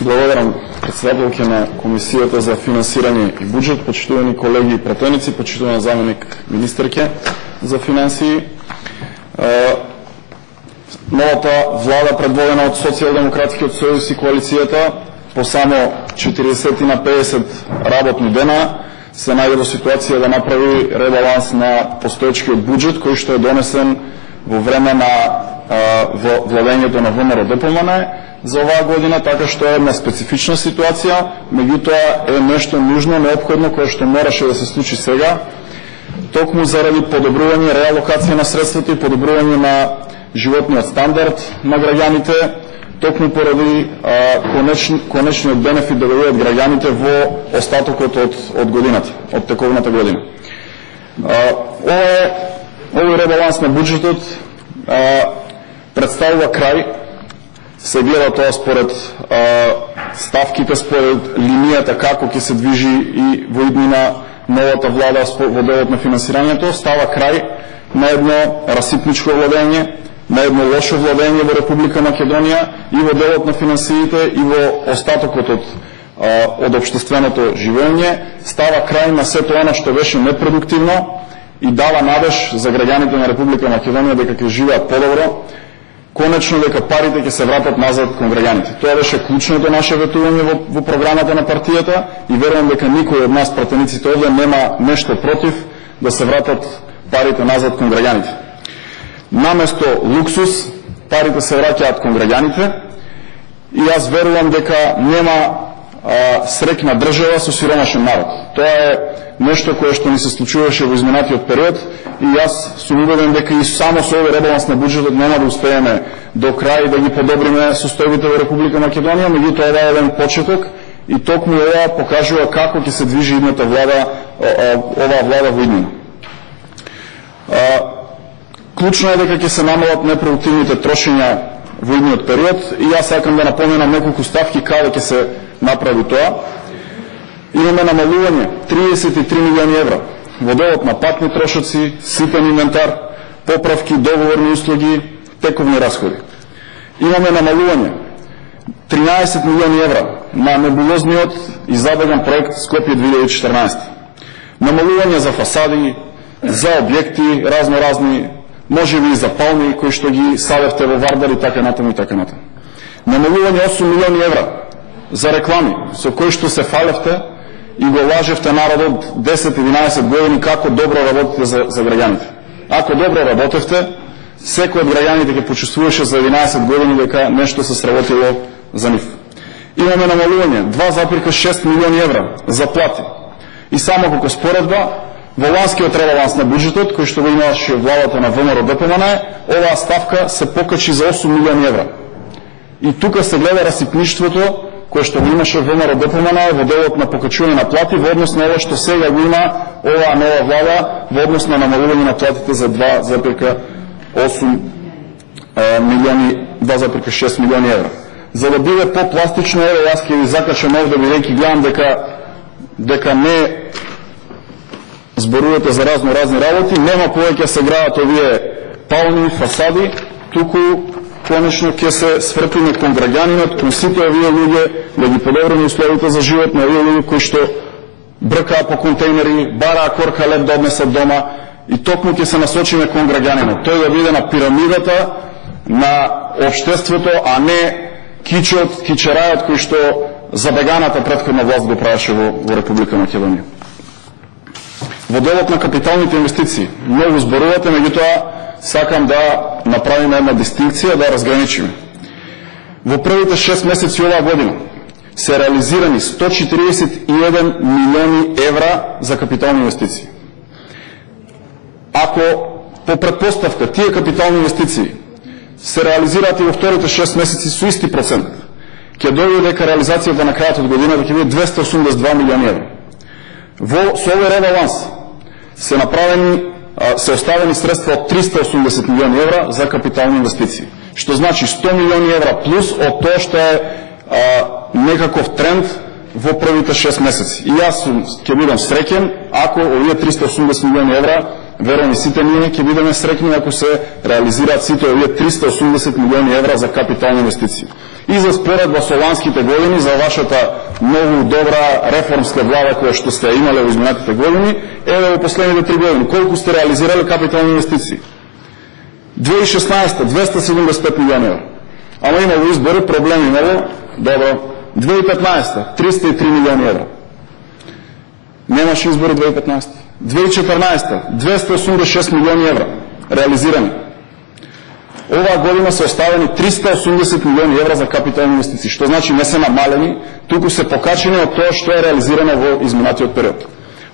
Благодарам председателке на Комисијата за финансирање и буџет, почитувани колеги и пратеници, почитувана заменик министерке за финансии. Новата влада, предводена од Социјалдемократскиот сојуз и коалицијата, по само 40 на 50 работни дена се најде во ситуација да направи ребаланс на постоечкиот буџет, кој што е донесен во време на владењето на ВМРО ДПМН за оваа година, така што е една специфична ситуација, меѓутоа е нешто нужно, неопходно, кое што мораше да се случи сега, токму заради подобрување реалокација на средствата и подобрување на животниот стандард на граѓаните, токму поради конечниот бенефит да добијат граѓаните во остатокот од годината, од тековната година. Овој ребаланс на буџетот представува крај. Се гледа тоа според ставките, според линијата како ќе се движи и во иднина новата влада во делот на финансирањето, става крај на едно расипничко владење, на едно лошо владење во Република Македонија и во делот на финансиите и во остатокот од општественото живење, става крај на сето она што беше непродуктивно и дава надеж за граѓаните на Република Македонија дека ќе живеат подобро, конечно дека парите ќе се вратат назад кон граѓаните. Тоа беше клучното наше ветување во програмата на партијата и верувам дека никој од нас пратениците овде нема нешто против да се вратат парите назад кон граѓаните. Наместо луксус, парите се враќаат кон граѓаните и јас верувам дека нема среќна држава со сиромашен народ. Тоа е нешто кое што ни се случуваше во изминатиот период и јас сум убеден дека и само со овој ребаланс на буџетот нема да успееме до крај да ги подобриме состојбите во Република Македонија, меѓутоа ова е еден почеток и токму ова покажува како ќе се движи идната влада, оваа влада во иднина. Клучно е дека ќе се намалат непродуктивните трошења во идниот период и јас сакам да напоменам неколку ставки каде ќе се направи тоа. Имаме намалување 33 милиони евра во делот на патни трошоци, ситен инвентар, поправки, договорни услуги, тековни расходи. Имаме намалување 13 милиони евра на небулозниот и забавен проект Скопје 2014. Намалување за фасади, за објекти разноразни, можеби и за палми кои што ги садевте во Вардар и така натаму и така натаму. Намалување 8 милиони евра за реклами со кои што се фалевте и го лажевте народот 10-11 години како добро работите за граѓаните. Ако добро работевте, секој од граѓаните ќе почувствуваше за 11 години дека нешто се сработило за нив. Имаме намалување 2,6 милиони евра за плати. И само како споредба, во ланскиот ребаланс на буџетот, кој што го имаше владата на ВМРО ДПМН, оваа ставка се покачи за 8 милиони евра. И тука се гледа расипништвото кое што го имаше ВМРО ДПМН во делот на покачување на плати во однос на ова што сега го има оваа нова влада во однос на намалување на платите за 2,6 милиони евра. За да биде по-пластично, јас ќе ви закачам овде бидејќи гледам дека не зборувате за разни работи, нема повеќе се градат овие пални, фасади, туку конечно ќе се свртиме кон граѓанинот, кон сите овие луѓе, да ги подобриме условите за живот на овие луѓе кои што бркаат по контейнери, бараа корка леб да однесат дома и токму ќе се насочиме кон граѓанинот. Тој да биде на пирамидата на општеството, а не кичот, кичерајот кој што забеганата претходна власт го правеше во Република Македонија. Во делот на капиталните инвестиции, многу зборувате, меѓутоа сакам да направиме една дистинкција, да разграничиме. Во првите 6 месеци оваа година се реализирани 141 милиони евра за капитални инвестиции. Ако по предпоставка тие капитални инвестиции се реализираат и во вторите 6 месеци со исти процент, ќе дојде дека реализацијата на крајот од годината ќе биде 282 милиони евра. Со овој ребаланс се оставени средства од 380 милиони евра за капитални инвестиции, што значи 100 милиони евра плюс од тоа што е некаков тренд во првите 6 месеци. И јас ќе бидам среќен ако овие 380 милиони евра, верувам и сите ние ќе бидеме среќни ако се реализираат сите овие 380 милиони евра за капитални инвестиции. и за споредба со ланските години за вашата многу добра реформска влада која што сте имале во изминатите години, еве во последните 3 години колку сте реализирали капитални инвестиции. 2016 275 милиони евра. Ама имало избори, проблеми имало, добро. 2015 303 милиони евра. Немаше избори 2015. 2014 286 милиони евра реализирани. Оваа година се оставени 380 милиони евра за капитални инвестиции, што значи не се намалени, туку се покачени од тоа што е реализирано во изминатиот период.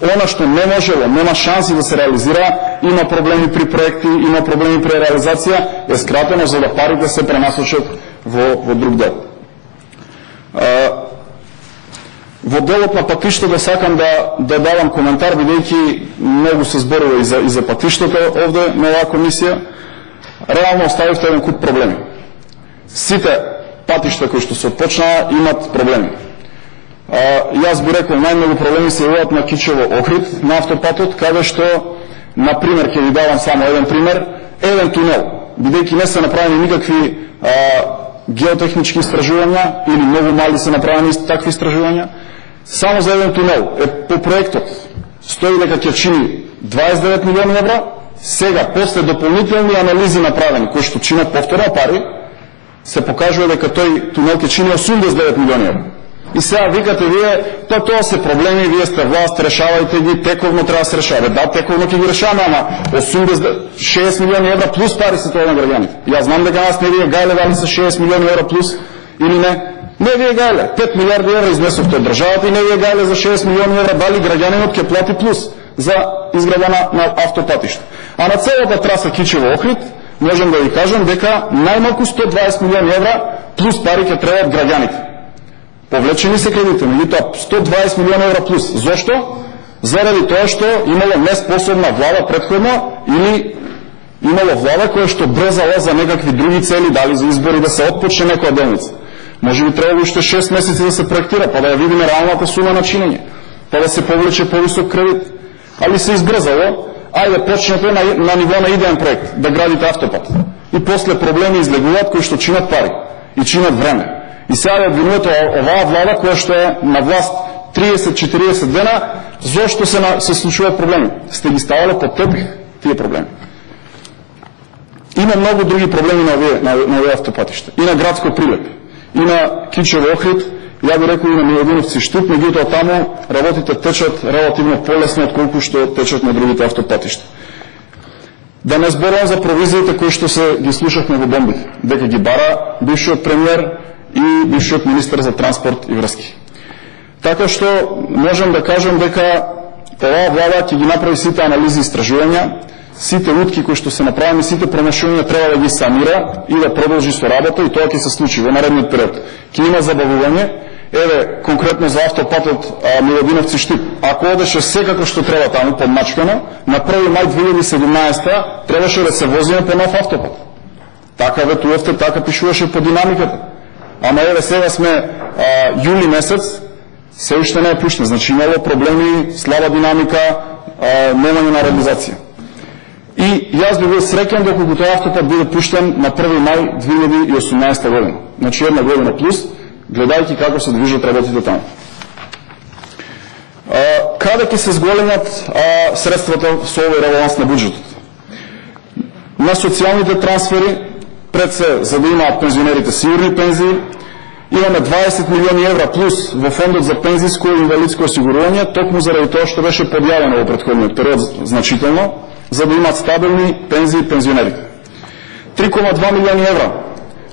Она што не можело, нема шанси да се реализира, има проблеми при проекти, има проблеми при реализација, е скратено за да парите се пренасочат во друг дел. Во делот на патиштата сакам да давам коментар, бидејќи многу се зборува и за патиштата овде на оваа комисија. Реално оставивте еден куп проблеми. Сите патишта кои што се отпочнаа имат проблеми. Јас би рекол најмногу проблеми се јавуваат на Кичево-Охрид, на автопатот, каде што, например, ќе ви давам само еден пример, еден тунел, бидејќи не се направени никакви геотехнички истражувања или многу мали се направени такви истражувања, само за еден тунел по проектот стои дека ќе чини 29 милиони евра. Сега, после дополнителни анализи направени, кои што чинат повторно пари, се покажува дека тој тунел ќе чини 89 милиони евра. И сега викате вие, тоа се проблеми, вие сте власт, решавајте ги, тековно треба да се решава. Да, тековно ќе ги решаваме, ама 60 милиони евра плюс пари се тоа на граѓаните. Јас знам дека нас не вие гајле дали се 60 милиони евра плюс или не. Не вие гајле, 5 милиарди евра изнесовте од државата и не вие гајле за 60 милиони евра дали граѓанинот ќе плати плюс за изграда на автопатишта. А на целата траса Кичево-Охрид можем да ви кажем дека најмалку 120 милиони евра плюс пари ќе требаат граѓаните. Повлечени се кредити, меѓутоа 120 милиони евра плюс. Зошто? Заради тоа што имало неспособна влада претходно или имало влада која што брзала за некакви други цели, дали за избори да се отпочне некоја делница. Може би треба уште 6 месеци да се проектира, па да ја видиме реалната сума на чинење, па да се повлече повисок кредит. Али се избрзало, ајде почнете на ниво на идеен проект, да градите автопат. И после проблеми излегуваат кои што чинат пари и чинат време. И сега да обвинувате оваа влада која што е на власт 30-40 дена, зошто се случуваат проблеми? Сте ги ставале под тепих тие проблеми. Има многу други проблеми на овие автопатишта. И на градско Прилеп, и на Кичево-Охрид, ја би рекол и на Милодиновци Штип, меѓутоа таму работите течат релативно полесно отколку што течат на другите автопатишта. Да не зборувам за провизиите кои што се ги слушахме во бомбите, дека ги бара бившиот премиер и бившиот министер за транспорт и врски. Така што можем да кажем дека оваа влада ќе ги направи сите анализи и истражувања, сите утки кои што се направени, сите промашувања треба да ги санира и да продолжи со работа, и тоа ќе се случи во наредниот период. Ќе има забавување. Еве, конкретно за автопатот Милодиновци Штип. Ако одеше секако што треба таму, подмачкано, на 1 мај 2017 требаше да се возиме по нов автопат. Така ветувавте, така пишуваше по динамиката. Ама еве сега сме јули месец, се уште не е пуштен. Значи имало проблеми, слаба динамика, немање на реализација. И јас би бил среќен доколку тој автопат биде пуштен на 1 мај 2018 година. Значи една година плюс, гледајќи како се движат работите таму. Каде ќе се зголемат средствата со овој ребаланс на буџетот? На социјалните трансфери, пред се, за да имаат пензионерите сигурни пензии, имаме 20 милиони евра плюс во фондот за пензиско и инвалидско осигурување, токму заради тоа што беше подјавено во претходниот период значително, за да имаат стабилни пензии пензионерите. 3,2 милиони евра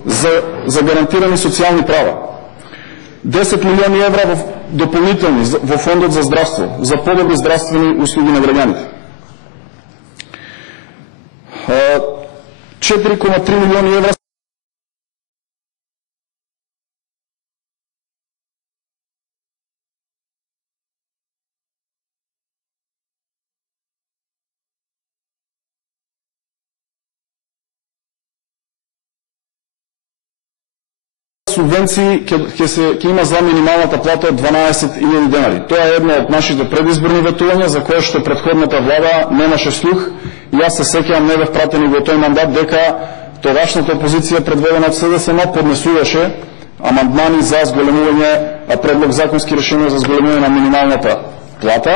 за гарантирани социјални права. 10 милиони евра дополнителни во фондот за здравство, за подобри здравствени услуги на граѓаните. 4,3 милиони евра субвенции ќе има за минималната плата од 12.000 денари. Тоа е едно од нашите предизборни ветувања за кое што претходната влада немаше слух, и јас се сеќавам, не бев пратени во тој мандат дека тогашната опозиција предводена од СДСМ поднесуваше амандмани за зголемување, предлог законски решенија за зголемување на минималната плата,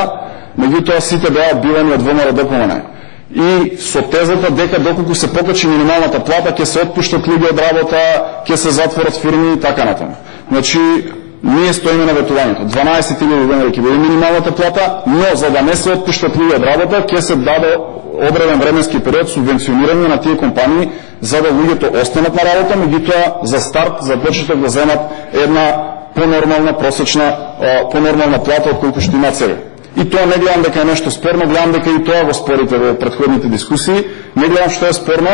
меѓутоа сите беа одбивани од ВМРО-ДПМН. И со тезата дека доколку се покачи минималната плата, ќе се отпуштат луѓе од работа, ќе се затворат фирми и така натаму. Значи, ние стоиме на ветувањето. 12.000 денари ќе биде минималната плата, но за да не се отпуштат луѓе од работа, ќе се даде одреден временски период субвенционирање на тие компании, за да луѓето останат на работа, меѓутоа за старт започнат да земат една понормална просечна, понормална плата од колку што имаат сега. И тоа не гледам дека е нешто спорно, гледам дека и тоа го спорите во претходните дискусии, не гледам што е спорно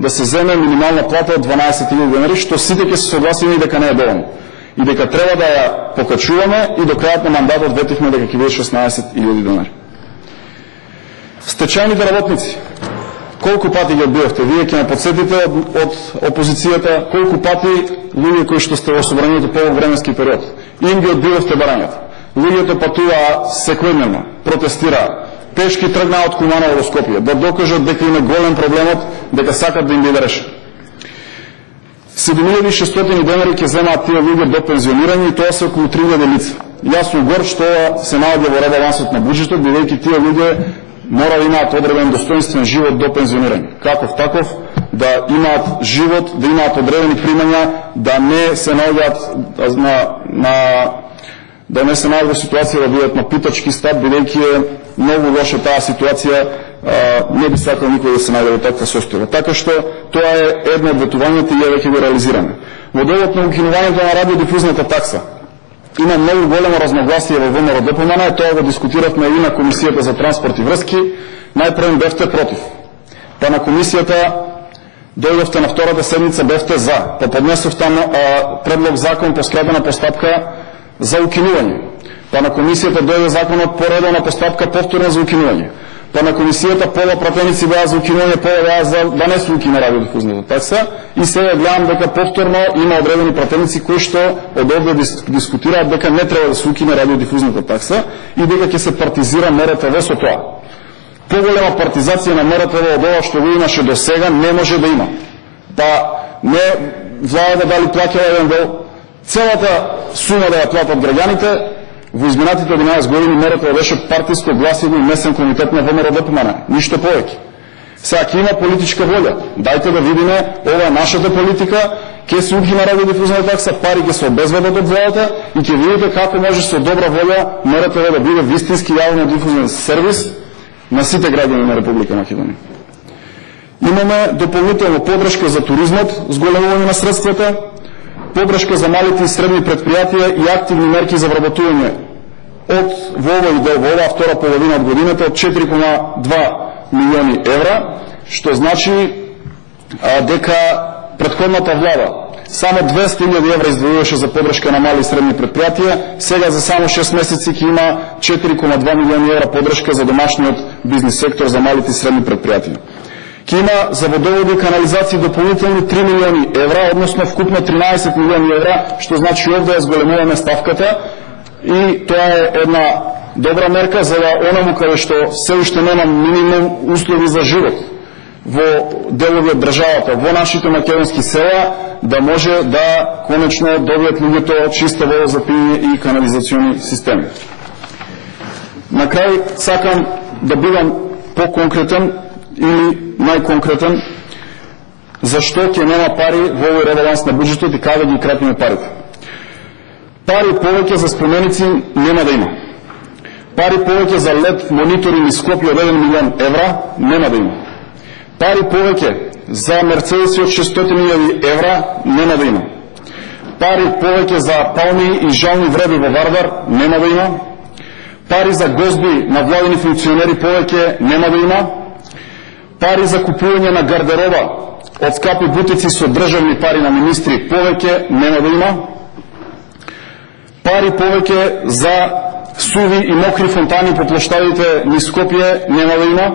да се земе минимална плата од 12.000 денари, што сите ќе се согласиме дека не е доволно. И дека треба да ја покачуваме и до крајот на мандатот ветивме дека ќе биде 16.000 денари. Стечајните работници, колку пати ги одбивавте? Вие ќе ме подсетите од опозицијата, колку пати луѓе кои што сте во собранието по временски период, им ги одбивавте барањата. Луѓето патуваа секојдневно, протестираа, пешки тргнаа од Куманово до Скопје, да докажат дека има голем проблемот, дека сакат да им биде решен. 7.600 денари ќе земаат тие луѓе до пензионирање и тоа се околу 3.000 лица. Јас сум горд што се наоѓа во ребалансот на буџетот, бидејќи тие луѓе мора да имаат одреден достоинствен живот до пензионирање. Каков таков, да имаат живот, да имаат одредени примања, да не се наоѓаат да не се наоѓа во ситуација да бидат на питачки стап, бидејќи е многу лоша таа ситуација, не би сакал никој да се наоѓа во таква состојба. Така што тоа е едно од ветувањата и ја веќе го реализираме. Во делот на укинувањето на радиодифузната такса има многу големо разногласие во ВМРО-ДПМН, тоа го дискутиравме и на Комисијата за транспорт и врски. Најпрво бевте против. Па на комисијата дојдовте на втората седница, бевте за. Па поднесовте предлог закон по скратена постапка за укинување. Па на комисијата дојде законот по редовна постапка повторно за укинување. Па на комисијата пола пратеници беа за укинување, пола беа за да не се укине радиодифузната такса и сега гледам дека повторно има одредени пратеници кои што од овде дискутираат дека не треба да се укине радиодифузната такса и дека ќе се партизира МРТВ со тоа. Поголема партизација на МРТВ од ова што го имаше до сега не може да има. Па не владата дали плаќала еден дел, целата сума да ја платат граѓаните. Во изминатите 11 години МРТВ беше партиско гласило и месен комитет на ВМРО-ДПМН. Ништо повеќе. Сега ќе има политичка волја. Дајте да видиме, ова е нашата политика, ќе се укине радиодифузната такса, пари ќе се обезвредат од владата и ќе видите како може со добра волја МРТВ да биде вистински јавно-дифузен сервис на сите граѓани на Република Македонија. Имаме дополнително подршка за туризмот, зголемување на средствата, подршка за малите и средни предпријатија и активни мерки за вработување од во овој дел, во оваа втора половина од годината од 4,2 милиони евра, што значи дека претходната влада само 200.000 евра издвојуваше за подршка на мали и средни предпријатија, сега за само 6 месеци ќе има 4,2 милиони евра подршка за домашниот бизнис сектор за малите и средни предпријатија. Ќе има за водоводи и канализации дополнителни 3 милиони евра, односно вкупно 13 милиони евра, што значи овде ја зголемуваме ставката и тоа е една добра мерка за да онаму каде што се уште нема минимум услови за живот во делови од државата, во нашите македонски села, да може да конечно добијат луѓето чиста вода за пиење и канализациони системи. На крај сакам да бидам поконкретен или најконкретен зашто ќе нема пари во овој ребаланс на буџетот и каде ги кратиме парите. Пари повеќе за споменици нема да има. Пари повеќе за лед монитори низ Скопје од 1 милион евра нема да има. Пари повеќе за мерцедеси од 600.000 евра нема да има. Пари повеќе за палми и жални вреби во Вардар нема да има. Пари за гозби на владини функционери повеќе нема да има. Пари за купување на гардероба од скапи бутици со државни пари на министри повеќе нема да има. Пари повеќе за суви и мокри фонтани по плоштадите низ Скопје нема да има.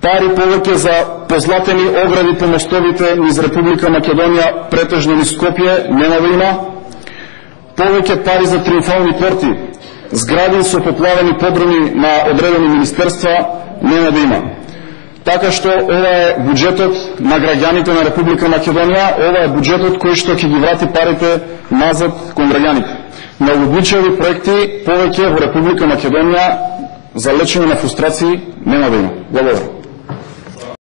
Пари повеќе за позлатени огради по мостовите низ Република Македонија претежно низ Скопје нема да има. Повеќе пари за триумфални порти, згради со поплавени подруми на одредени министерства нема да има. Така што ова е буџетот на граѓаните на Република Македонија, ова е буџетот кој што ќе ги врати парите назад кон граѓаните. Налудничави проекти повеќе во Република Македонија за лечење на фрустрации нема да има. Благодарам.